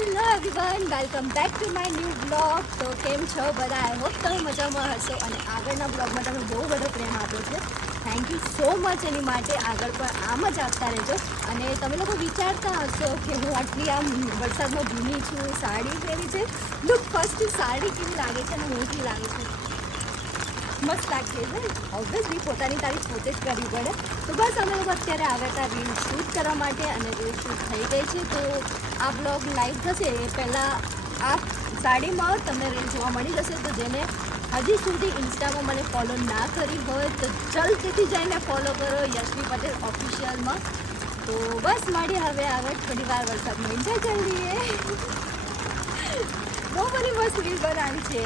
Hello everyone, welcome back to my new blog. તો કેમ છો બધા? આઈ હોપ તમે મજામાં હશો અને આગળના બ્લોગમાં તમે બહુ બધો પ્રેમ આપ્યો છે. થેન્ક યુ સો મચ એની માટે. આગળ પણ આમ જ આપતા રહેજો. અને તમે લોકો વિચારતા હશો કે હું આટલી આમ વરસાદમાં ભીની છું, સાડી પહેરી છે. લુક ફર્સ્ટ સાડી કેવી લાગે છે અને હું કેવી લાગે છે? મસ્ત લાગશે ને. ઓબ્વિયસલી પોતાની તારીફ પોતે જ કરવી પડે. તો બસ અમે લોકો અત્યારે આવ્યા હતા રીલ શૂટ કરવા માટે અને રીલ શૂટ થઈ ગઈ છે. તો આ બ્લોગ લાઈવ થશે એ પહેલાં આ સાડીમાં તમને રીલ જોવા મળી જશે. તો જેને હજી સુધી ઇન્સ્ટામાં મને ફોલો ના કરી હોય તો જલ્દીથી જઈને ફોલો કરો યશવી પટેલ ઓફિશિયલમાં. તો બસ મળીએ હવે આવે થોડી વાર વરસાદમાં એન્જોય કરી લઈએ. બહુ બધી મસ્ત રીલ બનાવી છે.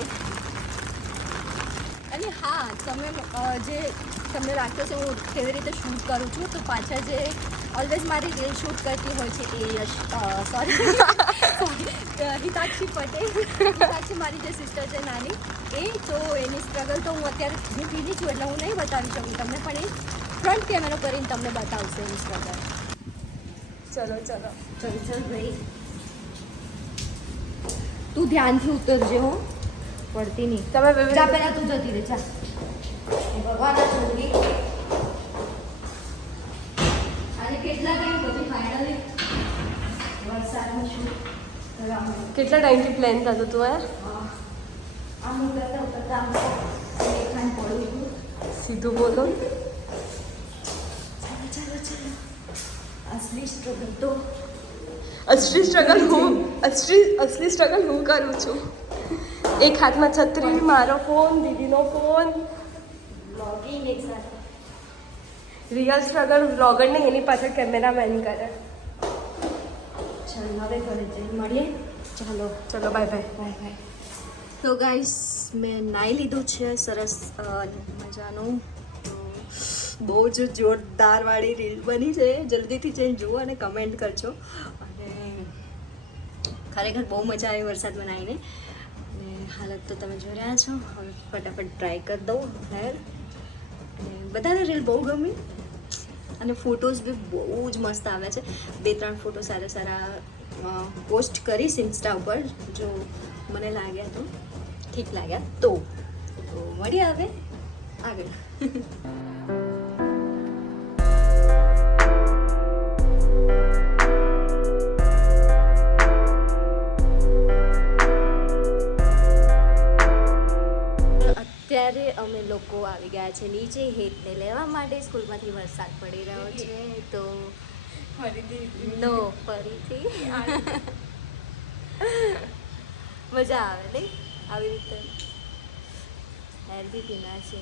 અને હા, તમે જે તમને રાખ્યો છે હું કેવી રીતે શૂટ કરું છું, તો પાછળ જે ઓલવેઝ મારી રીલ શૂટ કરતી હોય છે એ હિતાક્ષી પટેલ. હિતાક્ષી મારી જે સિસ્ટર છે નાની એ. તો એની સ્ટ્રગલ તો હું અત્યારે હું ભીની છું એટલે હું નહીં બતાવી શકું તમને, પણ એ ફ્રન્ટ કેમેરો કરીને તમને બતાવશે એની સ્ટ્રગલ. ચલો ચલો ચલ ચલ ભાઈ, તું ધ્યાનથી ઉતરજે હો, પડતી નહીં. તમે જા પહેલાં તું જતી રહે. જા ભગવાન છોકરી. અને કેટલા ટાઈમ પછી ફાઇનલી વરસાદનું શું કેટલા ટાઈમથી પ્લાન થતો તું યાર? આમ ઉતરતા ઉતરતા આમ લેખાન પડું છું. સીધું બોલો. ચાલો ચાલો ચાલો. અસલી સ્ટ્રગલ તો અસલી સ્ટ્રગલ હું કરું છું. એક હાથમાં છત્રી, મારો ફોન, દીદીનો ફોન. બ્લોગિંગ એક સાથે. રિયલ સ્ટ્રગલ વ્લોગર ને એની પાછળ કેમેરામેન કરે. ચાલો હવે ઘરે જઈને મળીએ. ચાલો ચલો બાય બાય. Bye bye. તો ગાઈસ મેં નાહી લીધું છે સરસ મજાનું. બહુ જ જોરદારવાળી રીલ બની છે. જલ્દીથી જઈને જુઓ અને કમેન્ટ કરજો. અને ખરેખર બહુ મજા આવી વરસાદમાં નાહીને. અને હાલત તો તમે જોઈ રહ્યા છો. હવે ફટાફટ ટ્રાય કરી દઉં હેર. અને બધાને રીલ બહુ ગમી અને ફોટોઝ બી બહુ જ મસ્ત આવે છે. 2-3 ફોટો સારા સારા પોસ્ટ કરીશ ઇન્સ્ટા ઉપર જો મને લાગ્યા તો, ઠીક લાગ્યા તો મળીએ હવે આગળ. અત્યારે અમે લોકો આવી ગયા છે નીચે હેતને લેવા માટે. સ્કૂલમાંથી વરસાદ પડી રહ્યો છે તો ફરીથી મજા આવે નહીં આવી રીતે. હેર બી પીના છે.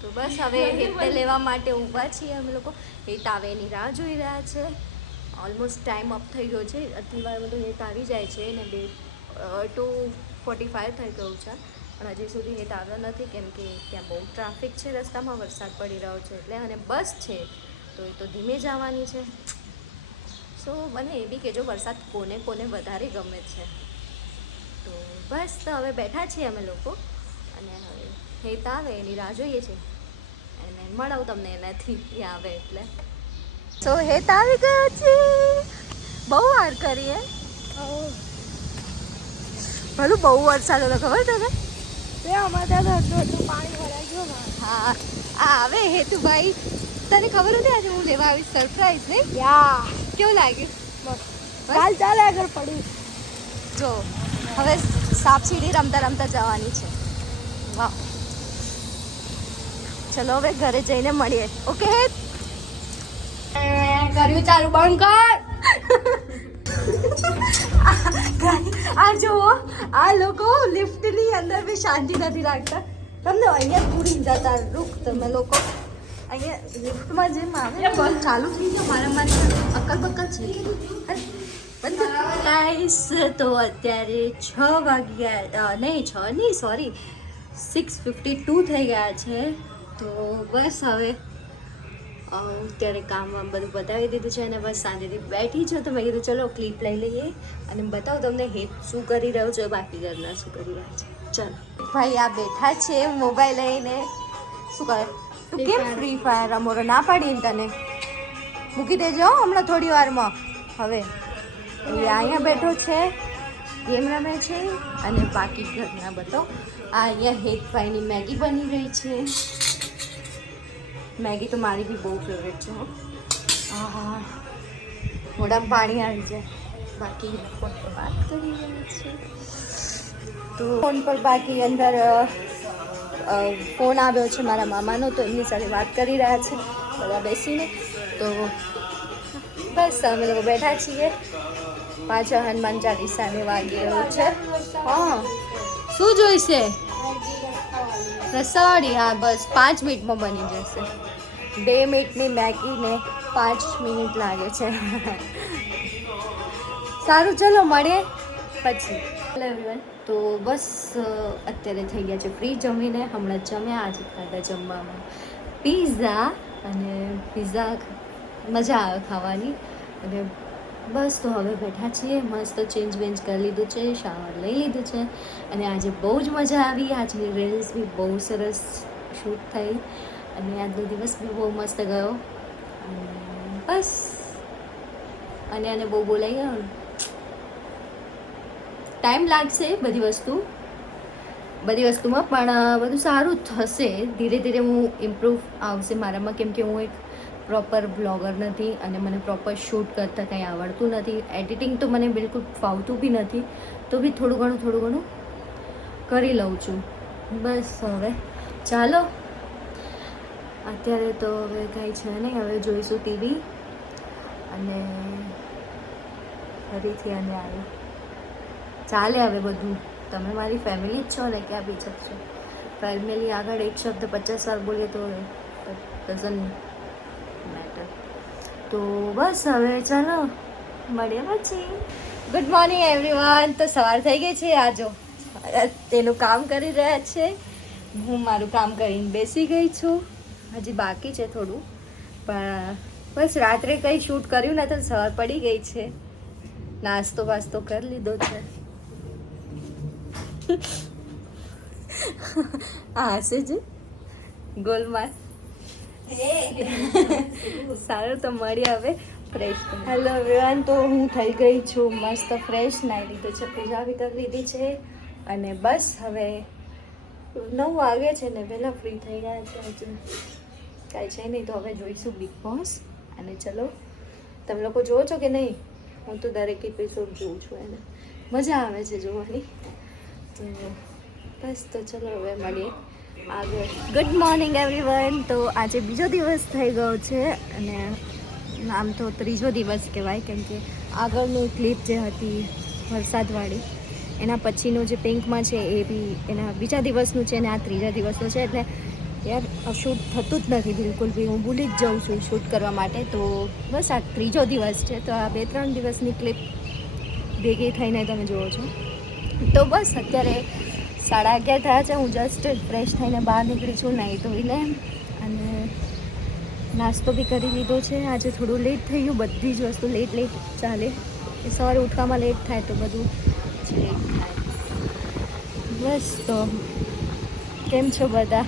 તો બસ હવે હેતને લેવા માટે ઊભા છીએ અમે લોકો. હેત આવે એની રાહ જોઈ રહ્યા છે. ઓલમોસ્ટ ટાઈમ અપ થઈ ગયો છે. આટલી વારમાં તો હેત આવી જાય છે ને 2:45 થઈ ગયું છે પણ હજી સુધી હેત આવ્યો નથી કેમ કે ત્યાં બહુ ટ્રાફિક છે રસ્તામાં. વરસાદ પડી રહ્યો છે એટલે અને બસ છે તો એ તો ધીમે જ આવવાની છે. સો મને એ બી કહેજો વરસાદ કોને કોને વધારે ગમે છે. તો બસ તો હવે બેઠા છીએ અમે લોકો અને હવે હેત આવે એની રાહ જોઈએ છે અને મળાવું તમને એનાથી એ આવે એટલે. સો હેત આવી ગયો છે. બહુ વાર કરીએ. ભલું બહુ વરસાદ હતો ખબર તને? અમારે ત્યાં તો પાણી ભરાઈ ગયું ને. હા આ આવે હેતુભાઈ. તને ખબર હતી આજે હું લેવા આવીશ સરપ્રાઈઝ નહીં? યા કેવું લાગ્યું? ચાલ ચાલ આગળ પડી. જો હવે સાપ સીડી રમતા રમતા જવાની છે. વાહ. ચલો હવે ઘરે જઈને મળીએ. ઓકે હેત? કર્યું ચાલુ બંધ કર. આ જુઓ આ લોકો લિફ્ટની અંદર બી શાંતિ નથી રાખતા. તમને અહીંયા પૂરી જતા રૂક તમે લોકો. અહીંયા લિફ્ટમાં જેમ આવે ને બસ ચાલુ થઈ જાય મારા મારી અક્કલ બક્કલ છે. ગાઈસ તો અત્યારે 6 વાગ્યા નહીં સોરી 6:52 થઈ ગયા છે. તો બસ હવે અત્યારે કામ બધું બતાવી દીધું છે અને બસ શાંતિથી બેઠી છું. તો મેં કીધું ચલો ક્લિપ લઈ લઈએ અને બતાવું તમને હેત શું કરી રહ્યો છે, બાકી ઘરના શું કરી રહ્યા છે. ચલો ભાઈ આ બેઠા છે મોબાઈલ લઈને. શું કરે તું? કેમ ફ્રી ફાયર રમો? ના પાડીને તને મૂકી દેજો હમણાં થોડી વારમાં. હવે એ અહીંયા બેઠો છે, ગેમ રમે છે, અને બાકી ઘરના બધો આ અહીંયા હેતભાઈની મેગી બની રહી છે. મેગી તો મારી બી બહુ ફેવરેટ છે. હા, મોઢામાં પાણી આવી જાય. બાકી ફોન પર વાત કરી રહ્યા છે, તો ફોન પર બાકી અંદર ફોન આવ્યો છે મારા મામાનો, તો એમની સાથે વાત કરી રહ્યા છે બધા બેસીને. તો બસ અમે લોકો બેઠા છીએ. પાછળ હનુમાન ચાલીસાને વાગી રહ્યું છે. હા, શું જોઈશે? રસોડી. હા, બસ 5 મિનિટમાં બની જશે. 2 મિનિટની મેગીને 5 મિનિટ લાગે છે. સારું, ચલો મળીએ પછી. હેલો એવરીવન, તો બસ અત્યારે થઈ ગયા છે ફ્રી જમીને. હમણાં જમ્યા. આજે ખાધા જમવામાં પીઝા, અને પીઝા મજા આવે ખાવાની. અને બસ તો હવે બેઠા છીએ, મસ્ત ચેન્જ વેન્જ કરી લીધું છે, શાવર લઈ લીધું છે, અને આજે બહુ જ મજા આવી. આજની રીલ્સ બી બહુ સરસ શૂટ થઈ, અને આજનો દિવસ બી બહુ મસ્ત ગયો. બસ, અને આને બહુ બોલાઈ ગયો ને. ટાઈમ લાગશે બધી વસ્તુમાં, પણ બધું સારું થશે. ધીરે ધીરે હું ઇમ્પ્રૂવ આવશે મારામાં, કેમ કે હું એક પ્રોપર બ્લોગર નથી, અને મને પ્રોપર શૂટ કરતાં કંઈ આવડતું નથી. એડિટિંગ તો મને બિલકુલ ફાવતું બી નથી, તો બી થોડું ઘણું કરી લઉં છું. બસ હવે ચાલો, અત્યારે તો હવે કાંઈ છે નહીં. હવે જોઈશું ટીવી, અને ફરીથી અને આવ્યું ચાલે હવે બધું. તમે મારી ફેમિલી જ છો ને, ક્યાં બીજક છો. ફેમિલી આગળ એક શબ્દ 50 વાર બોલીએ તો ડઝન્ટ મેટર. તો બસ હવે ચાલો મળીએ પછી. Good morning everyone. તો સવાર થઈ ગઈ છે. આ જો તેનું કામ કરી રહ્યા છે, હું મારું કામ કરીને બેસી ગઈ છું. હજી બાકી છે થોડું, પણ બસ રાત્રે કંઈ શૂટ કર્યું ને તો સવાર પડી ગઈ છે. નાસ્તો વાસ્તો કરી લીધો છે. આ હશે જ ગોલમાલ. સારું, તો મળીએ હવે ફ્રેશ. હેલો એવરીવન, તો હું થઈ ગઈ છું મસ્ત ફ્રેશ. નાહી લીધું છે, પૂજા બી કરી લીધી છે, અને બસ હવે 9 વાગે છે ને વહેલા ફ્રી થઈ ગયા છે. હજુ કાંઈ છે નહીં, તો હવે જોઈશું બિગ બોસ. અને ચલો, તમે લોકો જુઓ છો કે નહીં? હું તો દરેક એપિસોડ જોઉં છું, એને મજા આવે છે જોવાની. તો બસ, તો ચલો હવે મળીએ આગળ. Good morning everyone. તો આજે બીજો દિવસ થઈ ગયો છે, અને આમ તો ત્રીજો દિવસ કહેવાય, કેમ કે આગળનું ક્લિપ જે હતી વરસાદવાળી, એના પછીનું જે પિંકમાં છે એ બી એના બીજા દિવસનું છે, અને આ ત્રીજા દિવસનું છે. એટલે યાર શૂટ થતું જ નથી બિલકુલ બી. હું ભૂલી જ જાઉં છું શૂટ કરવા માટે. તો બસ આ ત્રીજો દિવસ છે, તો આ 2-3 દિવસની ક્લિપ ભેગી થઈને તમે જુઓ છો. તો બસ અત્યારે 11:30 થયા છે. હું જસ્ટ ફ્રેશ થઈને બહાર નીકળી છું, નાહી ધોઈને, અને નાસ્તો બી કરી લીધો છે. આજે થોડું લેટ થઈ ગયું, બધી જ વસ્તુ લેટ ચાલે. સવારે ઉઠવામાં લેટ થાય તો બધું જ લેટ થાય. બસ, તો કેમ છો બધા?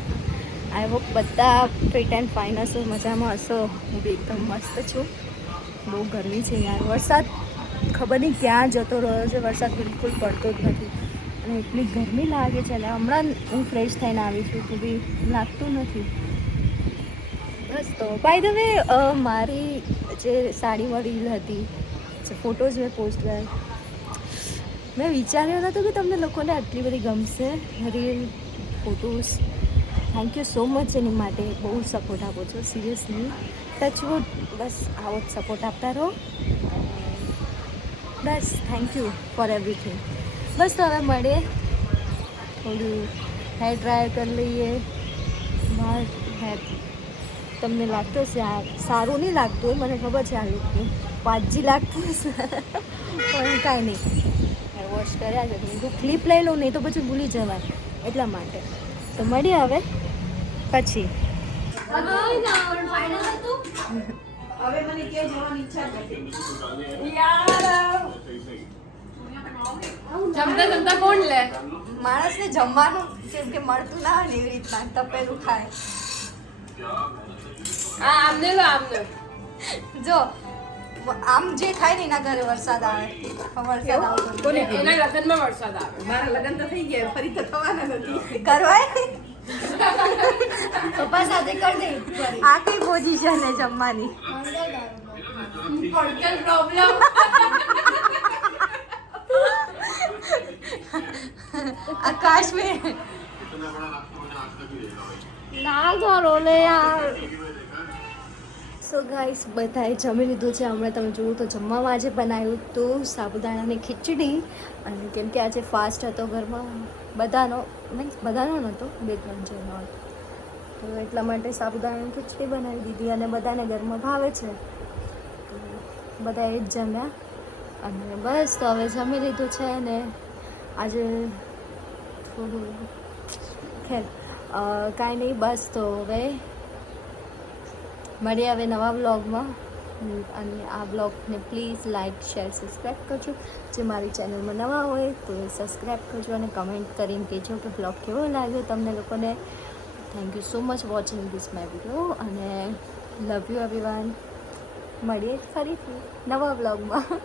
આઈ હોપ બધા ફિટ એન્ડ ફાઇન હશો, મજામાં હશો. હું બી એકદમ મસ્ત છું. બહુ ગરમી છે યાર. વરસાદ ખબર નહીં ક્યાં જતો રહ્યો છે. વરસાદ બિલકુલ પડતો જ નથી, અને એટલી ગરમી લાગે છે. અને હમણાં હું ફ્રેશ થઈને આવી છું, તો બી લાગતું નથી. બસ, તો બાય ધ વે, મારી જે સાડીમાં રીલ હતી, જે ફોટોઝ મેં પોસ્ટ કર્યા, મેં વિચાર્યું નહોતું કે તમને લોકોને આટલી બધી ગમશે reel, photos. Thank you so much એની માટે. બહુ સપોર્ટ આપો છો, સિરિયસલી. ટચવુડ, બસ આવો જ સપોર્ટ આપતા રહો. બસ, થેન્ક યુ ફોર એવરીથિંગ. બસ, તો હવે મળીએ. થોડું હેર ડ્રાયર કરી લઈએ. હેર તમને લાગતું હશે આ સારું નહીં લાગતું હોય, મને ખબર છે. આ લુકનું પાજી લાગતું હશે, પણ કાંઈ નહીં. હેર વોશ કર્યા છે, હું ક્લિપ લઈ લઉં, નહીં તો પછી ભૂલી જવાય, એટલા માટે. તો મળીએ હવે પછી. હવે મને ક્યાં જવાની ઈચ્છા નથી. જમતા કોણ લે? માણસને જમવાનું કેમ કે મળતું ના હોય ને, એવી રીતના તપેલું ખાય. આમને લો, આમને જો આમ જે થાય ને એના ઘરે વરસાદ આવે પણ વરસાદ આવતો નથી. કોને એના લગ્નમાં વરસાદ આવે. મારા લગ્ન તો થઈ ગયા ફરી તો થવાના નથી. કરવાય પપ્પા સાથે કરી દે આ કઈ પોઝિશન છે જમવાની પ્રોબ્લેમ. आकाश में ના કરો લે યાર. સો ગાઈસ બધાએ જમી લીધું છે. હમણાં તમે જુઓ તો જમવામાં આજે બનાવ્યું હતું સાબુદાણાની ખીચડી. અને કેમ કે આજે ફાસ્ટ હતો ઘરમાં બધાનો, મીન્સ બધાનો નહોતો, 2-3 જણનો હતો, તો એટલા માટે સાબુદાણાની ખીચડી બનાવી દીધી. અને બધાને ઘરમાં ભાવે છે તો બધાએ જ જમ્યા. અને બસ તો હવે જમી લીધું છે. અને આજે થોડું ખેર કાંઈ નહીં, બસ તો હવે મળીએ હવે નવા બ્લોગમાં. અને આ બ્લોગને પ્લીઝ લાઇક, શેર, સબસ્ક્રાઈબ કરજો. જે મારી ચેનલમાં નવા હોય તો એ સબસ્ક્રાઈબ કરજો અને કમેન્ટ કરીને કહેજો કે બ્લોગ કેવો લાગ્યો તમને લોકોને. Thank you so much watching this my video અને લવ યુ એવરીવન. મળીએ ફરીથી નવા બ્લોગમાં.